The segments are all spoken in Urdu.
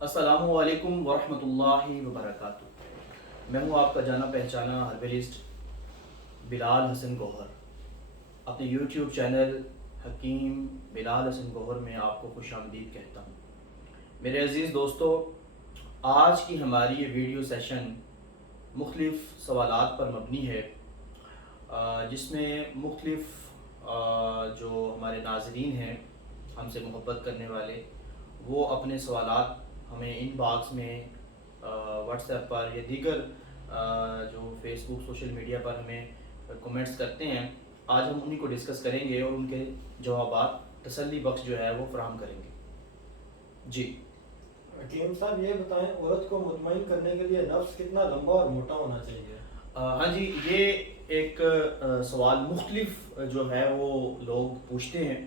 السلام علیکم ورحمۃ اللہ وبرکاتہ۔ میں ہوں آپ کا جانا پہچانا ہربلسٹ بلال حسن گوہر۔ اپنے یوٹیوب چینل حکیم بلال حسن گوہر میں آپ کو خوش آمدید کہتا ہوں۔ میرے عزیز دوستو، آج کی ہماری یہ ویڈیو سیشن مختلف سوالات پر مبنی ہے، جس میں مختلف جو ہمارے ناظرین ہیں، ہم سے محبت کرنے والے، وہ اپنے سوالات ہمیں ان باکس میں واٹس ایپ پر یا دیگر جو فیس بک سوشل میڈیا پر ہمیں کومنٹس کرتے ہیں۔ آج ہم انہی کو ڈسکس کریں گے اور ان کے جوابات تسلی بخش جو ہے وہ فراہم کریں گے۔ جی حکیم صاحب، یہ بتائیں، عورت کو مطمئن کرنے کے لیے نفس کتنا لمبا اور موٹا ہونا چاہیے؟ ہاں جی، یہ ایک سوال مختلف جو ہے وہ لوگ پوچھتے ہیں۔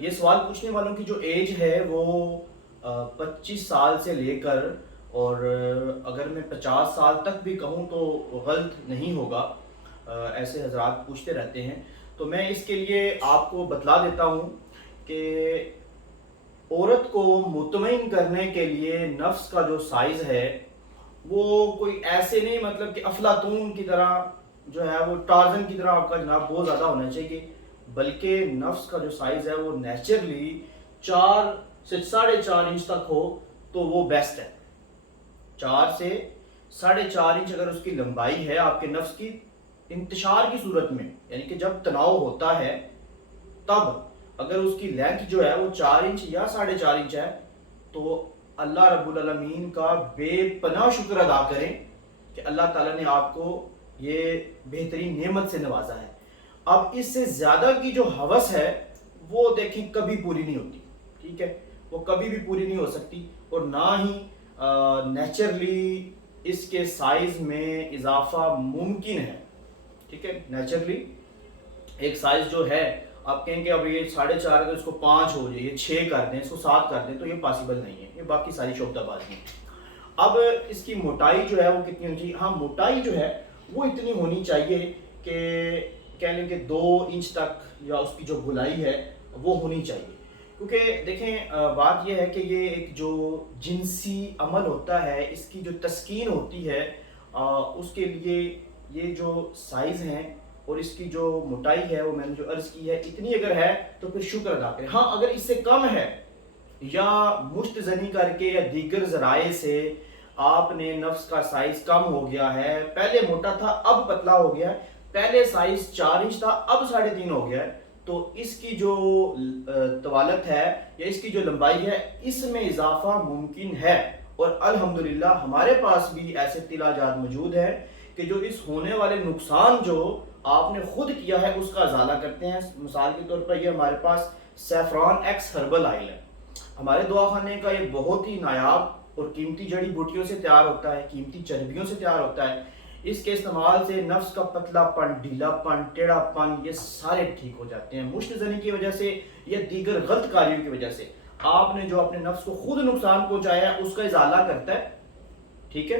یہ سوال پوچھنے والوں کی جو ایج ہے وہ 25 سال سے لے کر، اور اگر میں 50 سال تک بھی کہوں تو غلط نہیں ہوگا، ایسے حضرات پوچھتے رہتے ہیں۔ تو میں اس کے لیے آپ کو بتلا دیتا ہوں کہ عورت کو مطمئن کرنے کے لیے نفس کا جو سائز ہے وہ کوئی ایسے نہیں، مطلب کہ افلاطون کی طرح جو ہے وہ ٹارزن کی طرح آپ کا جناب بہت زیادہ ہونا چاہیے، بلکہ نفس کا جو سائز ہے وہ نیچرلی 4 سے 4.5 انچ تک ہو تو وہ بیسٹ ہے۔ 4 سے 4.5 انچ اگر اس کی لمبائی ہے آپ کے نفس کی انتشار کی صورت میں، یعنی کہ جب تناؤ ہوتا ہے تب اگر اس کی لینتھ جو ہے وہ 4 انچ یا 4.5 انچ ہے تو اللہ رب العالمین کا بے پناہ شکر ادا کریں کہ اللہ تعالیٰ نے آپ کو یہ بہترین نعمت سے نوازا ہے۔ اب اس سے زیادہ کی جو ہوس ہے وہ دیکھیں کبھی پوری نہیں ہوتی، ٹھیک ہے، وہ کبھی بھی پوری نہیں ہو سکتی، اور نہ ہی نیچرلی اس کے سائز میں اضافہ ممکن ہے، ٹھیک ہے۔ نیچرلی ایک سائز جو ہے، آپ کہیں کہ اب یہ 4.5 اگر اس کو 5 ہو جائے، یہ 6 کر دیں، اس کو 7 کر دیں، تو یہ پاسبل نہیں ہے، یہ باقی ساری شعبدہ بازی ہیں۔ اب اس کی موٹائی جو ہے وہ کتنی ہونی چاہیے؟ ہاں، موٹائی جو ہے وہ اتنی ہونی چاہیے کہ کہہ لیں کہ 2 انچ تک، یا اس کی جو گلائی ہے وہ ہونی چاہیے، کیونکہ دیکھیں بات یہ ہے کہ یہ ایک جو جنسی عمل ہوتا ہے، اس کی جو تسکین ہوتی ہے، اس کے لیے یہ جو سائز ہیں اور اس کی جو موٹائی ہے وہ میں نے جو عرض کی ہے، اتنی اگر ہے تو پھر شکر ادا کریں۔ ہاں، اگر اس سے کم ہے یا مشت زنی کر کے یا دیگر ذرائع سے آپ نے نفس کا سائز کم ہو گیا ہے، پہلے موٹا تھا اب پتلا ہو گیا ہے، پہلے سائز 4 انچ تھا اب 3.5 ہو گیا ہے، تو اس کی جو طوالت ہے یا اس کی جو لمبائی ہے اس میں اضافہ ممکن ہے، اور الحمدللہ ہمارے پاس بھی ایسے اطلاعات موجود ہیں کہ جو اس ہونے والے نقصان جو آپ نے خود کیا ہے اس کا ازالہ کرتے ہیں۔ مثال کے طور پر یہ ہمارے پاس سیفران ایکس ہربل آئل ہے، ہمارے دواخانے کا یہ بہت ہی نایاب اور قیمتی جڑی بوٹیوں سے تیار ہوتا ہے، قیمتی چربیوں سے تیار ہوتا ہے۔ اس کے استعمال سے نفس کا پتلا پن، ڈھیلا پن، ٹیڑھا پن، یہ سارے ٹھیک ہو جاتے ہیں۔ مشت زنی کی وجہ سے یا دیگر غلط کاریوں کی وجہ سے آپ نے جو اپنے نفس کو خود نقصان پہنچایا ہے اس کا ازالہ کرتا ہے، ٹھیک ہے۔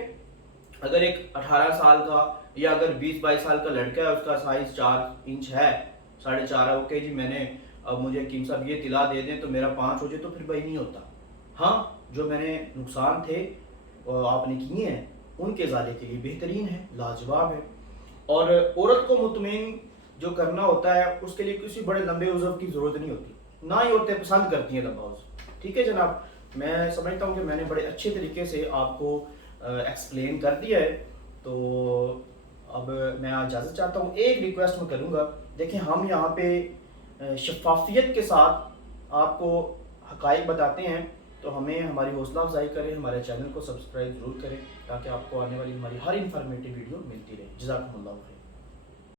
اگر ایک 18 سال کا یا اگر 20-22 سال کا لڑکا ہے، اس کا سائز 4 انچ ہے، 4.5 ہے، اوکے جی، میں نے اب مجھے حکیم صاحب یہ اطلاع دے دیں تو میرا 5 ہو جائے، تو پھر بھائی نہیں ہوتا۔ ہاں، جو میں نے نقصان تھے آپ نے کیے ہیں ان کے ازالے کے لیے بہترین ہے، لاجواب ہے۔ اور عورت کو مطمئن جو کرنا ہوتا ہے اس کے لیے کسی بڑے لمبے عضو کی ضرورت نہیں ہوتی، نہ ہی عورتیں پسند کرتی ہیں لمبا عضو، ٹھیک ہے جناب۔ میں سمجھتا ہوں کہ میں نے بڑے اچھے طریقے سے آپ کو ایکسپلین کر دیا ہے، تو اب میں اجازت چاہتا ہوں، ایک ریکویسٹ میں کروں گا۔ دیکھیں، ہم یہاں پہ شفافیت کے ساتھ آپ کو حقائق بتاتے ہیں، تو ہمیں ہماری حوصلہ افزائی کریں، ہمارے چینل کو سبسکرائب ضرور کریں تاکہ آپ کو آنے والی ہماری ہر انفارمیٹیو ویڈیو ملتی رہے۔ جزاکم اللہ خیر۔